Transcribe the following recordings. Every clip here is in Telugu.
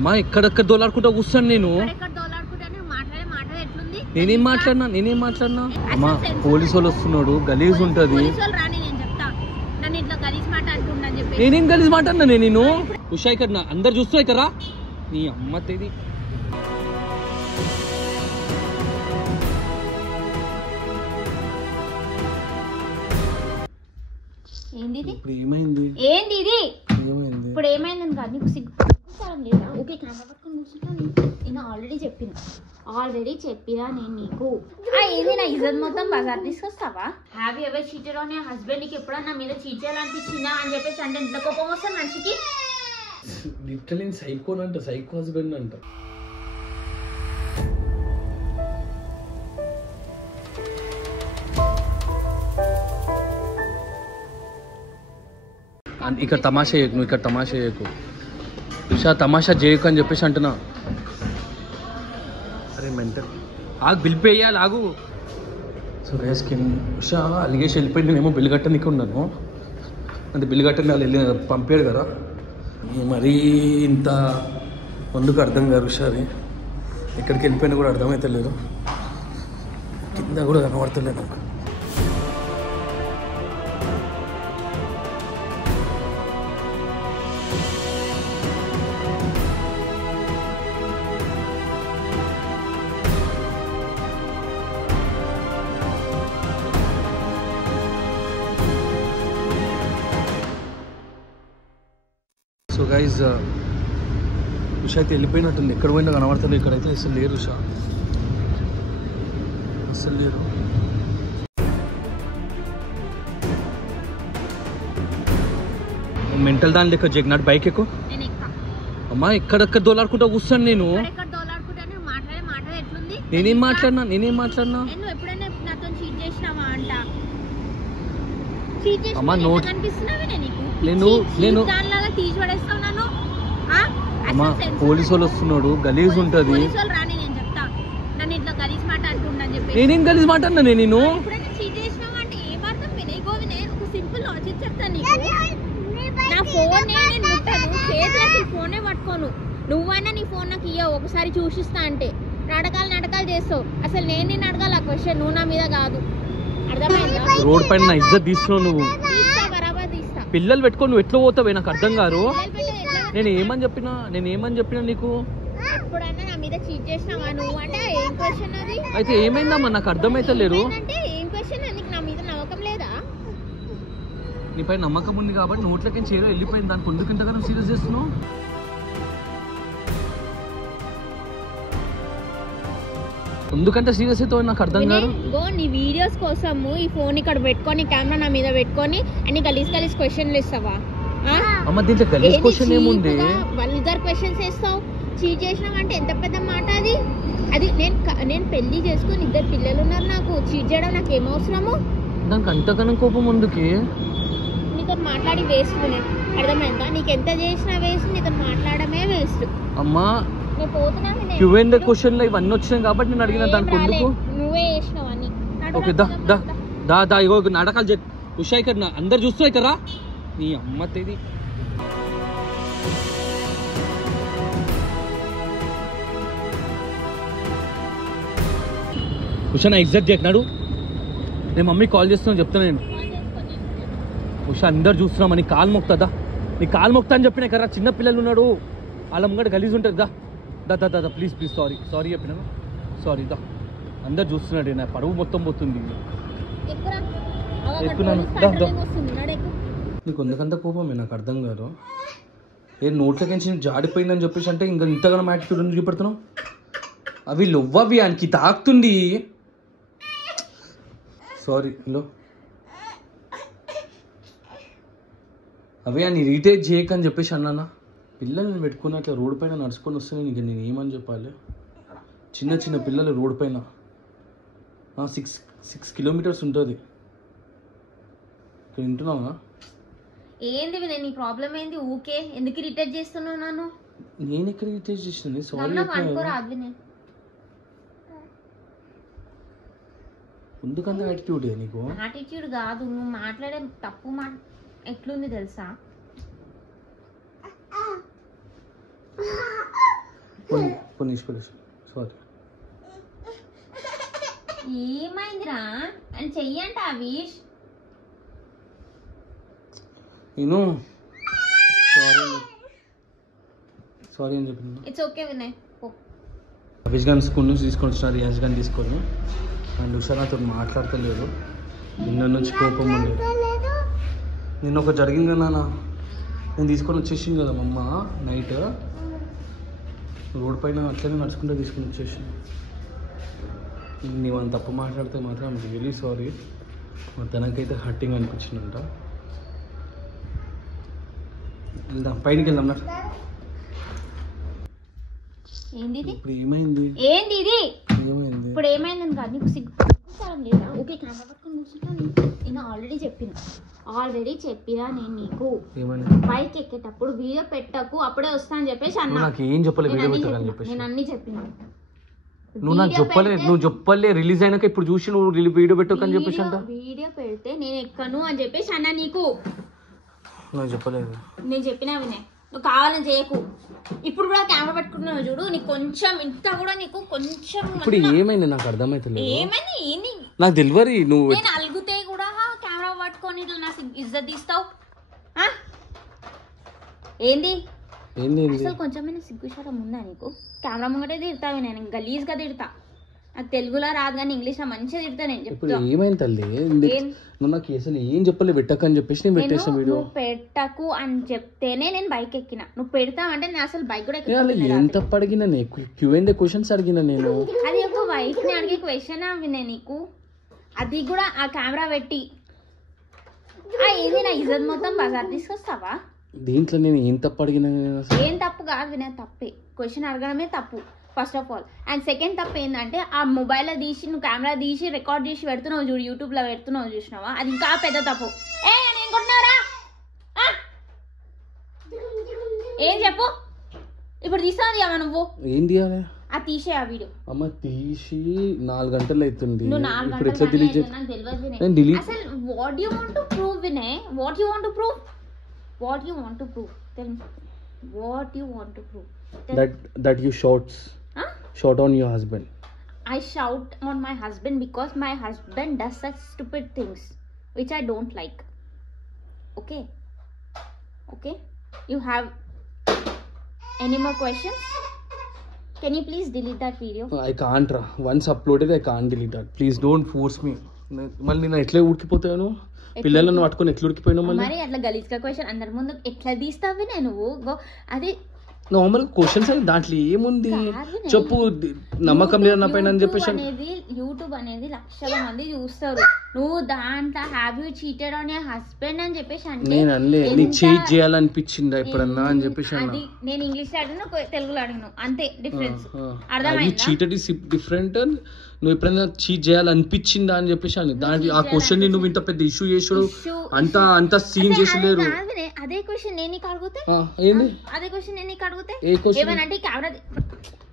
అమ్మా ఎక్కడెక్కడ దోలాడుకుంటా కూర్చాను నేను. నేనేం మాట్లాడినా అమ్మా పోలీసు వాళ్ళు వస్తున్నాడు, గలీజ్ ఉంటది. నేనేం గలీజ్ మాట అన్నా నేను? ఉషా ఇక్కడ అందరు చూస్తున్నాయి కదా నీ అమ్మ తేది. ఇప్పుడు ఏమైంది? ఏంది ఇది? ఇప్పుడు ఏమైందని కాదు, నీకు సిగ్గుతరం లేదా? ఓకే కెమెరా పట్టుకొని కూర్చుంటా. నేను ఆల్రెడీ చెప్పినా నేను నీకు. ఏంది నా ఇజ్జత్ మొత్తం బజార్ తీసుకొస్తావా? Have you ever cheated on your husband? నీకు ఎప్పుడన్నా మీద చీట్ చేయాలనిపించిందా అని చెప్పేసి అంటే ఇంట్లో కోపం వస్తుంది మనిషికి. లిటరల్లీ సైకో హస్బెండ్ అంట. ఇక్కడ తమాషా చేయకు, నువ్వు ఇక్కడ తమాషా చేయకు ఉషా, తమాషా చేయకు అని చెప్పేసి అంటున్నా. అరే మెంటల్ ఆగు, బిల్ పే చేయాలి ఆగు. సో రేస్కిన్ ఉషా అలిగేసి వెళ్ళిపోయి నేనేమో బిల్లు కట్టడానికి ఉన్నాను. అంటే బిల్లు కట్టని వాళ్ళు వెళ్ళి పంపాడు కదా. మరీ ఇంత ముందుకు అర్థం కాదు ఉషా. అది ఎక్కడికి వెళ్ళిపోయినా కూడా అర్థమైతే లేదు, కింద కూడా కనబడతలేదు నాకు. సో గైజ్ ఉషా అయితే వెళ్ళిపోయినట్టుంది, ఎక్కడ పోయినా కనబడుతుంది. ఇక్కడైతే అసలు లేరు ఉషా, అసలు లేరు. మెంటల్ దాని లెక్క జగన్నాడు బైక్ ఎక్కువ. అమ్మా ఎక్కడెక్కడ దోలాడుకుంటా కూర్చాను నేను. నేనేం మాట్లాడినా? అమ్మా నోట్ నేను అమ్మా పోలీసు వాళ్ళు వస్తున్నాడు, గలీజ్ ఉంటది. నేనేం గలీజ్ మాట అన్నా నేను? నువ్వైనా నీ ఫోన్ నాకు ఇయ్యవు, ఒకసారి చూసిస్తా అంటే నాటకాలు చేస్తావు. అసలు నేను నిన్ను అడగాలి ఆ క్వశ్చన్, నువ్వు నా మీద కాదు. అర్థమైందా? రోడ్ పైన నా ఇజ్జత్ తీస్తున్నావు నువ్వు. పిల్లలు పెట్టుకొని నువ్వు ఎట్లా పోతావే నాకు అర్థం కాదు. నేను ఏమని చెప్పినా నీకు? అయితే ఏమైందమ్మా నాకు అర్థమైతే లేరు. నీపై నమ్మకం ఉంది కాబట్టి నోట్లకి చేరో వెళ్ళిపోయింది, దానికి ఎందుకు ఇంతగానో సీరియస్ చేస్తున్నావు? ఎందుకంటే సీరియస్ అయితే నాకు అర్థం కాదు. నీ వీడియోస్ కోసము ఈ ఫోన్ ఇక్కడ పెట్టుకొని కెమెరా నా మీద పెట్టుకొని అన్ని గలీజ్ క్వశ్చన్లు ఇస్తావా? అమ్మ దీంట్లో గలీజ్ క్వశ్చన్ ఏముంది? వల్గర్ క్వశ్చన్స్ వేస్తావు. చీట్ చేసినావంటే ఎంత పెద్ద మాట అది. అది నేను పెళ్లి చేసుకుని 2 పిల్లలు ఉన్నారు నాకు. చీట్ చేయడం నాకు ఏమవసరము? దానికి అంతగానం కోపం ఎందుకు? నీతో మాట్లాడి వేస్ట్. అర్థమైందా? నీకు ఎంత చేసినా వేస్ట్, నీతో మాట్లాడమే వేస్ట్. అమ్మా Q&A క్వశ్చన్లో ఇవన్నీ వచ్చినాయి కాబట్టి నేను అడిగిన దానికి ఎందుకు? నువ్వే చేసినావని. ఓకే దా ఇగో నాటకాలు చెప్పు ఉషా, ఇక్కడ అందరు చూస్తున్నాయి కదా నీ అమ్మ తేది. ఉషా నా ఎగ్జాక్ట్ చెప్పినాడు, నేను మమ్మీ కాల్ చేస్తున్నా చెప్తాను నేను. ఉషా అందరు చూస్తున్నామా, నీ కాలు మొక్తుందా? నీ కాలు మొక్తా అని చెప్పినా కదా. చిన్న పిల్లలు ఉన్నాడు, వాళ్ళ ముంగట గలీజ్ ఉంటుంది. దా ప్లీజ్ సారీ చెప్పినాను. సారీ దా, అందరు చూస్తున్నాడు, నా పరువు మొత్తం పోతుంది. ఎక్కున్నాను. నీకు ఎందుకంత కోపమే నాకు అర్థం కాదు. నోట్లకి జాడిపోయిందని చెప్పేసి అంటే ఇంకా ఇంతగానో యాటిట్యూడ్ ఎందుకు చూపెడుతున్నావు? అవి లొవ్వవి ఆయనకి తాకుతుంది. సారీ లో అవి అని ఇరిటేట్ చేయకని చెప్పేసి అన్నానా. పిల్లల్ని పెట్టుకుని అట్లా రోడ్డు పైన నడుచుకొని వస్తే నీకు నేను ఏమని చెప్పాలి? చిన్న పిల్లలు రోడ్డు పైన 6 కిలోమీటర్స్ ఉంటుంది. ఇక్కడ వింటున్నావా? ఏంది నీ ప్రాబ్లం ఏంది? ఊకే ఎందుకు ఇరిటేట్ చేస్తున్నావు నన్ను? నేను ఎక్కడ ఇరిటేట్ చేసిన? సారీ ఎందుకంత యాటిట్యూడ్ నీకు? యాటిట్యూడ్ కాదు, నువ్వు మాట్లాడే తప్పు మాట ఎట్లుంది తెలుసా? సారీ. ఏమైందిరా అని చెయ్యంట అవిష్. నేను సారీ అని చెప్పింది. It's okay Vinay. అవిష్ గారిని స్కూల్ నుంచి తీసుకొని వచ్చిన, రియాజ్ గారిని తీసుకొని. అండ్ ఉషా నాతో మాట్లాడతలేదు, నిన్న నుంచి కోపం ఉంది. నిన్న ఒక జరిగింది నాన్న, నేను తీసుకొని వచ్చేసింది కదా మా అమ్మ నైట్ రోడ్ పైన అట్లనే నడుచుకుంటే తీసుకొని వచ్చేసి. నీవు అంత తప్పు మాట్లాడితే మాత్రం ఐమ్ రియలీ సారీ. తనకైతే హర్టింగ్ అనిపించిందంట. వెళ్దాం, పైనకి వెళ్దాం నా. ఏంది ఇప్పుడు ఏమైంది? ఏంది ఇది? ఏమైంది ఇప్పుడు ఏమైందని కాదు, నీకు సిగ్గుచారం లేదా? ఓకే కెమెరా పట్టుకొని కూర్చుంటా. నేను ఆల్రెడీ చెప్పినా నేను నీకు బైక్ ఎక్కేటప్పుడు వీడియో పెట్టకు, అప్పుడే వస్తా అని చెప్పేసి అన్నా. నాకు ఏం చెప్పలేదు వీడియో పెట్టాలని చెప్పేసి. నేను అన్ని చెప్పినా. నువ్వు నాకు చెప్పలే రిలీజ్ అయినాక ఇప్పుడు చూసి నువ్వు వీడియో పెట్టకు అని చెప్పేసి అంట. వీడియో పెడితే నేను ఎక్కను అని చెప్పేసి అన్నా నీకు. నాకు చెప్పలేదు. నేను చెప్పినా వినే, నువ్వు కావాలని చేయకు. ఇప్పుడు కూడా కెమెరా పెట్టుకుంటున్నావు చూడు, నీకు కొంచెం ఇంత కూడా నీకు కొంచెం. ఇప్పుడు ఏమైంది నాకు అర్థమైతలేదు. ఏమైంది ఏంది నాకు తెలియదు. నువ్వు నేను అలుగుతే కూడా కెమెరా పట్టుకొని ఇట్లా నా ఇజ్జత్ తీస్తావు. ఏంది అసలు కొంచెమైనా సిగ్గుశారం ఉందా నీకు? కెమెరా ముంగటే తిడతావు, నేను గలీజ్గా తిడతా. నాకు తెలుగులో రాదు కానీ ఇంగ్లీష్లో మంచిగా తిడతా. నేను చెప్తా ఏమైంది తల్లి, నువ్వు నాకు అసలు ఏం చెప్పలే పెట్టకు అని చెప్పేసి నేను పెట్టేసిన వీడియో. నువ్వు పెట్టకు అని చెప్తేనే నేను బైక్ ఎక్కిన. నువ్వు పెడతావంటే నేను అసలు బైక్ కూడా ఎంత అడిగినా Q&A క్వశ్చన్స్ అడిగినా నేను. అది ఒక వైఫ్ ని అడిగే క్వశ్చన్ వినే నీకు, అది కూడా ఆ కెమెరా పెట్టి. ఏంది నా ఇజ్జత్ మొత్తం బజార్ తీసుకొస్తావా? దీంట్లో నేను ఏం తప్పు అడిగినా? ఏం తప్పు కాదు వినే, తప్పే. క్వశ్చన్ అడగడమే తప్పు first of all. And second తప్పు ఏంటంటే ఆ మొబైల్లో తీసి నువ్వు కెమెరా తీసి రికార్డ్ చేసి పెడుతున్నావు చూడు, యూట్యూబ్లో పెడుతున్నావు చూసినావా, అది ఇంకా పెద్ద తప్పు. ఏం చెప్పు ఇప్పుడు తీసావు అమ్మ నువ్వు? ఏం తీయాలి? అది తీసే ఆ వీడియో. అమ్మ తీసి 4 గంటలు అవుతుంది. నువ్వు 4 ఇప్పుడు ఎట్లా డిలీట్ చేయాలి? నాకు తెలియదు. అసలు what you want to prove Vinay? What you want to prove? What you want to prove? Tell me. What you want to prove? That you shout on your husband. I shout on my husband because my husband does such stupid things which I don't like. Okay. You have any more questions? Can you please delete that video? I can't. Once uploaded, I can't delete that. Please don't force me. మళ్ళీ నేను ఎట్లా ఉడికిపోతాను? పిల్లలను పట్టుకొని ఎట్లా ఉడికిపోయినా మరి అట్లా గలీజ్గా క్వశ్చన్ అందరి ముందు ఎట్లా తీస్తావి? నువ్వు అది నార్మల్ క్వశ్చన్స్ అని దాంట్లో ఏముంది చెప్పు. నమ్మకం లేదు నా పైన అని చెప్పేసి. యూట్యూబ్ అనేది లక్షల మంది చూస్తారు. నువ్వు దాంట్లో have you cheated on your husband అని చెప్పేసి అంటే నేను అనలే. నీకు చీట్ చేయాలనిపించిందా ఎప్పుడన్నా అని చెప్పేసి అది నేను ఇంగ్లీష్ లో అడిగిన తెలుగులో అడిగిన అంతే డిఫరెన్స్. అర్థమైందా? Cheated is different. నువ్వు ఎప్పుడైనా చీట్ చేయాలనిపించిందా అని చెప్పేసి అని దాంట్లో ఆ క్వశ్చన్ ని నువ్వు ఇంత పెద్ద ఇష్యూ చేసుడు అంత సీన్ చేసలేరు. అదే క్వశ్చన్ నేను నీకు అడిగితే అదే క్వశ్చన్ నేను నీకు అడిగితే ఏమనంటే కెమెరా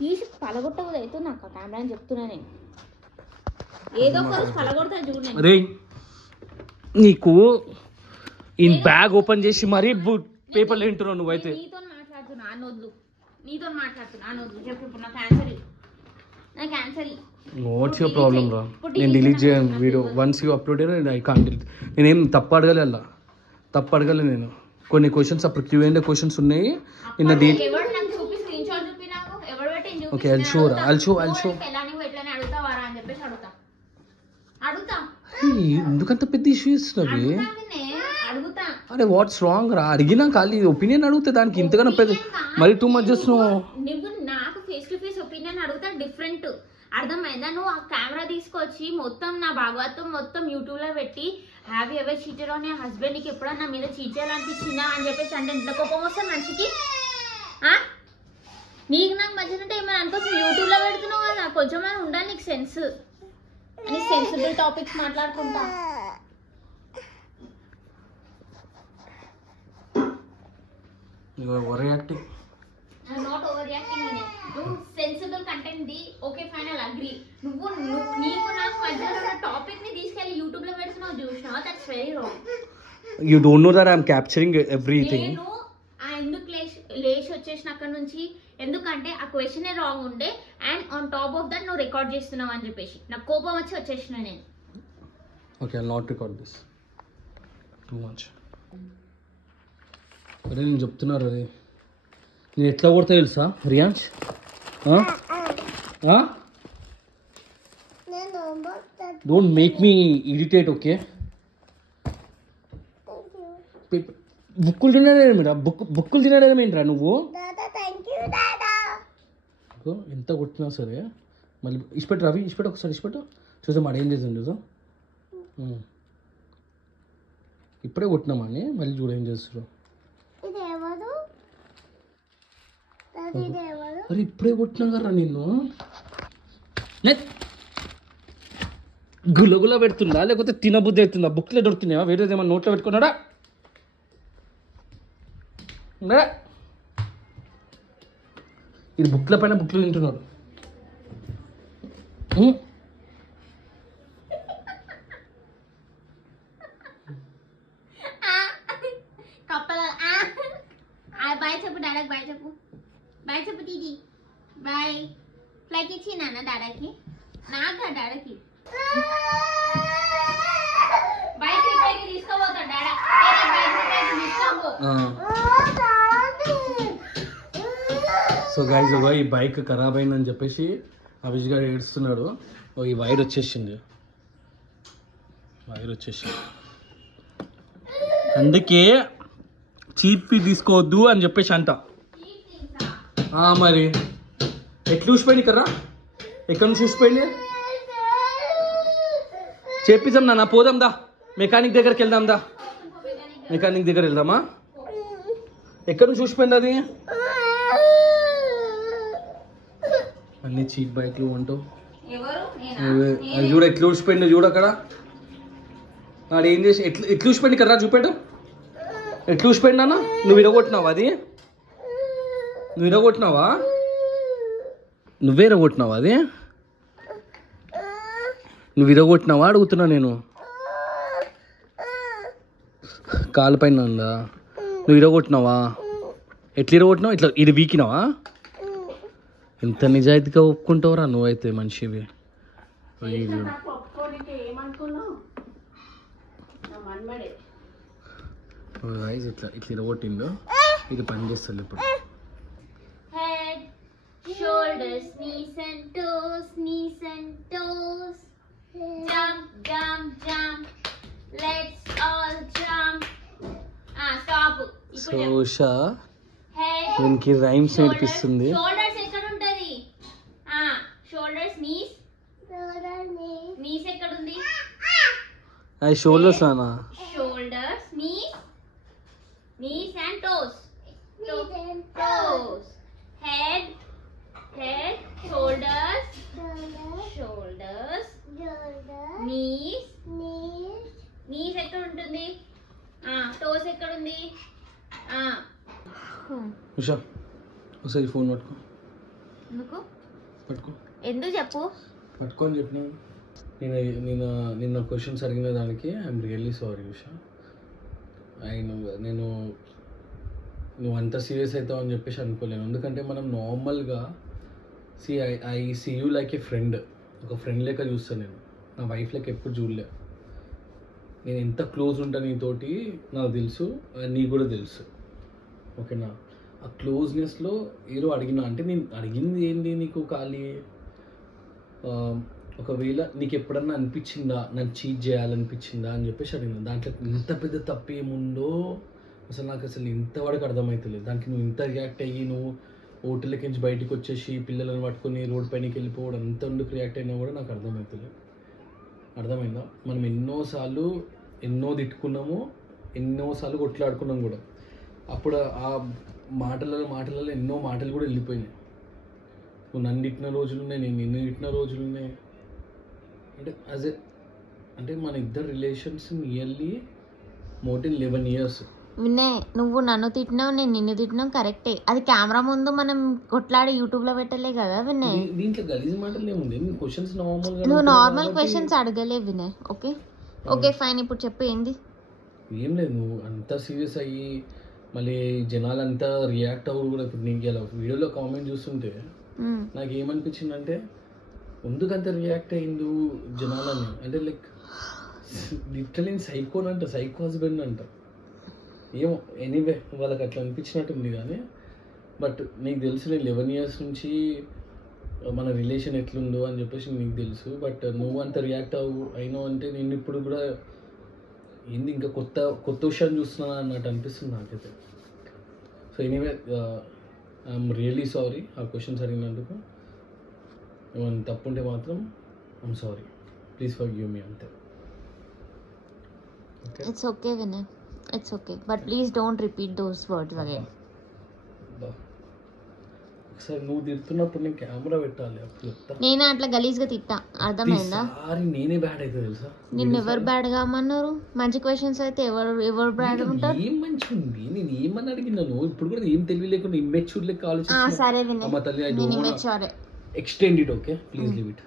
తీసి పలగొట్టకూడదు అయితే నాకు ఆ కెమెరా అని చెప్తున్నా. నేను ఏదో ఒకరోజు పలగొడతా చూడండి. అరే నీకు ఈ బ్యాగ్ ఓపెన్ చేసి మరీ పేపర్లు వింటున్నావు నువ్వైతే. నీతో మాట్లాడుతున్నా అనొద్దు చెప్పు. ఇప్పుడు నాకు ఆన్సర్ వాట్స్ యువర్ ప్రాబ్లమ్ రా? నేను డిలీట్ చేయను video. Once you upload I can't delete. నేనేం తప్పు అడగలే నేను. కొన్ని క్వశ్చన్స్ అప్పుడు Q&A క్వశ్చన్స్ ఉన్నాయి. నిన్న డేట్ ఓకే I'll show. ఎందుకంత పెద్ద ఇష్యూ ఇస్తున్నవి? అరే వాట్స్ రాంగ్ రా? అడిగినా ఖాళీ ఒపీనియన్ అడిగితే దానికి ఇంతగానో పెద్ద మరి టూ మచ్ చేస్తున్నావు. నాకు ఫేస్ టు ఫేస్ ఒపీనియన్ అడుగుతా డిఫరెంట్. అర్థమైందా? నువ్వు ఆ కెమెరా తీసుకొచ్చి మొత్తం నా భాగవతం మొత్తం యూట్యూబ్ లో పెట్టి have you ever cheated on your husband, నీకు ఎప్పుడన్నా మీద చీట్ చేయాలనిపించిందా అని చెప్పేసి అంటే ఇంట్లో కోపం వస్తుంది మనిషికి. నీకు నాకు మధ్యన ఏమైనా అనుకోవచ్చు, యూట్యూబ్ లో పెడుతున్నావు కదా, కొంచెం ఉండాలి నీకు సెన్స్ అని. సెన్సిబుల్ టాపిక్స్ మాట్లాడుకుంటా. I'm not overreacting in it. నువ్వు sensible content the okay fine I agree. నువ్వు నీకు నాకు మధ్యలో ఉన్న టాపిక్ ని తీసుకెళ్లి యూట్యూబ్ లో పెడుతున్నావు చూసినావా? That's very wrong. You don't know that I'm capturing everything. నేను ఆ ఎందుకు లేచి వచ్చేసిన అక్కడ నుంచి ఎందుకంటే ఆ క్వశ్చన్ రాంగ్ ఉండే and on top of that నువ్వు రికార్డ్ చేస్తున్నావు అని చెప్పేసి నాకు కోపం వచ్చి వచ్చేసిన నేను. Okay I not record this too much. అరే నేను చెప్తున్నారు అది నేను ఎట్లా కొడతా తెలుసా రియాన్స్? Don't make me irritate okay? బుక్కులు తినలేదు మీరా? బుక్కులు తినలేదు ఏంట్రా నువ్వు? ఎంత కొట్టినా సరే మళ్ళీ ఇష్టపెట్టు రవి, ఇష్టపెట్టు ఒకసారి, ఇష్టపెట్టు చూసాం మాట ఏం చేసాం చూసాం. ఇప్పుడే కొట్టినామని మళ్ళీ చూడ ఏం చేస్తారు. అరే ఇప్పుడే కొట్టినా కదా నిన్ను. గులగుల పెడుతుందా లేకపోతే తినబుద్ధి అవుతుందా? బుక్లే దొరుకుతున్నాయా? వేరేది ఏమన్నా నోట్లో పెట్టుకున్నాడా? ఇది బుక్ల పైన బుక్లు తింటున్నాడు. బాయ్ చెప్పు డాడాకి, బాయ్ చెప్పు, బాయ్ చెప్పు దీది, బాయ్. ఫ్లైట్ ఇచ్చి నాన్న డాడాకి, నాకా డాడాకి బైక్ రిపేర్కి తీసుకోబోతాడు డాడా. బైక్ రిపేర్కి తీసుకోబో. సో గైజ్ ఈ బైక్ ఖరాబ్ అయిందని చెప్పేసి అభిష్ గారు ఏడుస్తున్నాడు. ఈ వైర్ వచ్చేసింది, అందుకే చీప్ తీసుకోవద్దు అని చెప్పేసి అంట. మరి ఎట్లా చూసిపోయింది కర్రా? ఎక్కడి నుంచి చూసిపోయింది? చేపిద్దాం నాన్న, పోదాం దా, మెకానిక్ దగ్గరికి వెళ్దాం దా. మెకానిక్ దగ్గర వెళ్దామా? ఎక్కడి నుంచి చూసిపోయింది అది? అన్ని చీప్ బైక్లు అంటావు. అది చూడ ఎట్లా చూసిపోయింది, చూడు అక్కడ. వాడు ఏం చేసి ఎట్లా చూసిపోయింది కర్రా? చూపెట్టు, ఎట్లా చూసిపోయింది నాన్న? నువ్వు విరగొట్టినావా అది? నువ్వు విరగొట్టినావా? నువ్వే విరగొట్టినావా అది? నువ్వు విరగొట్టినావా అడుగుతున్నా నేను. కాలు పైన ఉందా? నువ్వు విరగొట్టినావా? ఎట్లా విరగొట్టినావు? ఇట్లా ఇది వీకినావా? ఎంత నిజాయితీగా ఒప్పుకుంటావురా నువ్వైతే మనిషివి. ఇట్లా ఇట్లా ఇరగొట్టిందో ఇది పని చేస్తుంది ఇప్పుడు. Head, shoulders, knees and toes, knees and toes. Jump, jump, jump. Let's all jump. Stop. So Usha దీనికి రైమ్స్ నేర్పిస్తుంది. షోల్డర్స్ ఎక్కడ ఉంటది? Shoulders, knees. నీస్ ఎక్కడ ఉంది? అది షోల్డర్స్ అనా? Shoulders, knees, knees and toes. Toes. Head, shoulders, knees. Knees ఎక్కడ ఉంటుంది? టోస్ ఎక్కడ ఉంది? ఉషా ఒకసారి ఫోన్ పట్టుకో. ఎందుకు పట్టుకో? ఎందుకు చెప్పు. పట్టుకో అని చెప్పిన. నిన్న క్వశ్చన్స్ అడిగిన దానికి ఐఎమ్ రియల్లీ సారీ ఉషా. నేను నువ్వు అంత సీరియస్ అవుతావు అని చెప్పేసి అనుకోలేను. ఎందుకంటే మనం నార్మల్గా I see you like a friend, ఒక ఫ్రెండ్ లెక్క చూస్తాను నేను. నా వైఫ్ లెక్క ఎప్పుడు చూడలే. నేను ఎంత క్లోజ్ ఉంటా నీతోటి నాకు తెలుసు, నీకు కూడా తెలుసు ఓకేనా. ఆ క్లోజ్నెస్లో ఏదో అడిగినా అంటే నేను అడిగింది ఏంటి నీకు ఖాళీ ఒకవేళ నీకు ఎప్పుడన్నా అనిపించిందా నన్ను చీట్ చేయాలనిపించిందా అని చెప్పేసి అడిగినా. దాంట్లో ఇంత పెద్ద తప్పు ఏముందో అసలు నాకు అసలు ఇంతవరకు అర్థమవుతలేదు. దానికి నువ్వు ఇంత రియాక్ట్ అయ్యి నువ్వు హోటల్కి నుంచి బయటకు వచ్చేసి పిల్లలను పట్టుకొని రోడ్ పైనకి వెళ్ళిపోవడం అంత ఎందుకు రియాక్ట్ అయినా కూడా నాకు అర్థమవుతలేదు. అర్థమైందా? మనం ఎన్నోసార్లు ఎన్నో తిట్టుకున్నాము, ఎన్నోసార్లు కొట్లాడుకున్నాం కూడా. అప్పుడు ఆ మాటలలో ఎన్నో మాటలు కూడా వెళ్ళిపోయినాయి. నువ్వు నన్ను తిట్టిన రోజులు ఉన్నాయి, నేను నిన్ను తిట్టిన రోజులు ఉన్నాయి. అంటే మన ఇద్దరు relations nearly more than 11 years. Vinay, నువ్వు నన్ను తిట్టినావు, నేను నిన్ను తిట్టినావు కరెక్టే. అది కెమెరా ముందు మనం కొట్లాడి యూట్యూబ్లో పెట్టలే కదా వినయ్. దీంట్లో గలీజ్ మాటలు ఏముంది? క్వశ్చన్స్ నువ్వు నార్మల్ క్వశ్చన్స్ అడగలే వినయ్. Okay fine. ఇప్పుడు చెప్పు ఏంది? ఏం లేదు, నువ్వు అంత సీరియస్ అయ్యి మళ్ళీ జనాలంతా రియాక్ట్ అవ్వరు కూడా. ఇప్పుడు నీకు ఇలా వీడియోలో కామెంట్ చూస్తుంటే నాకు ఏమనిపించిందంటే ఎందుకంత రియాక్ట్ అయ్యిండు జనాలని అంటే లైక్ లిటరలీ సైకోనంట, సైకో హస్బెండ్ అంట. ఏమో ఎనీవే వాళ్ళకి అట్లా అనిపించినట్టుంది. కానీ బట్ నీకు తెలుసు నేను 11 years నుంచి మన రిలేషన్ ఎట్లుందో అని చెప్పేసి నీకు తెలుసు. బట్ నువ్వు అంత రియాక్ట్ అయినావు అంటే నేను ఇప్పుడు కూడా ఏంది ఇంకా కొత్త విషయాన్ని చూస్తున్నాను అన్నట్టు అనిపిస్తుంది నాకైతే. So anyway I'm really sorry ఆ క్వశ్చన్స్ అడిగినందుకు. ఏమైనా తప్పుంటే మాత్రం I'm sorry, please forgive me అంతే. It's okay, Vinay. It's okay. But please don't repeat those words again. ఒకసారి నువ్వు తిడుతున్నప్పుడు నేను కెమెరా పెట్టాలి అప్పుడు చెప్తా. నేను అట్లా గలీజ్గా తిట్టా, అర్థమైందా? నేనే బ్యాడ్ అయితే తెలుసా. నిన్ను ఎవరు బ్యాడ్ కామన్నారు? మంచి క్వశ్చన్స్ అయితే ఎవరు బ్యాడ్ ఉంటారు? ఏం మంచి ఉంది, నేను ఏమని అడిగినాను ఇప్పుడు కూడా ఏం తెలివి లేకుండా ఇమ్మెచ్యూర్ లెక్క ఆలోచిస్తున్నా. సరే వినయ్, అమ్మ తల్లి, నేను ఇమ్మెచ్యూరే. Extend it, okay please leave it.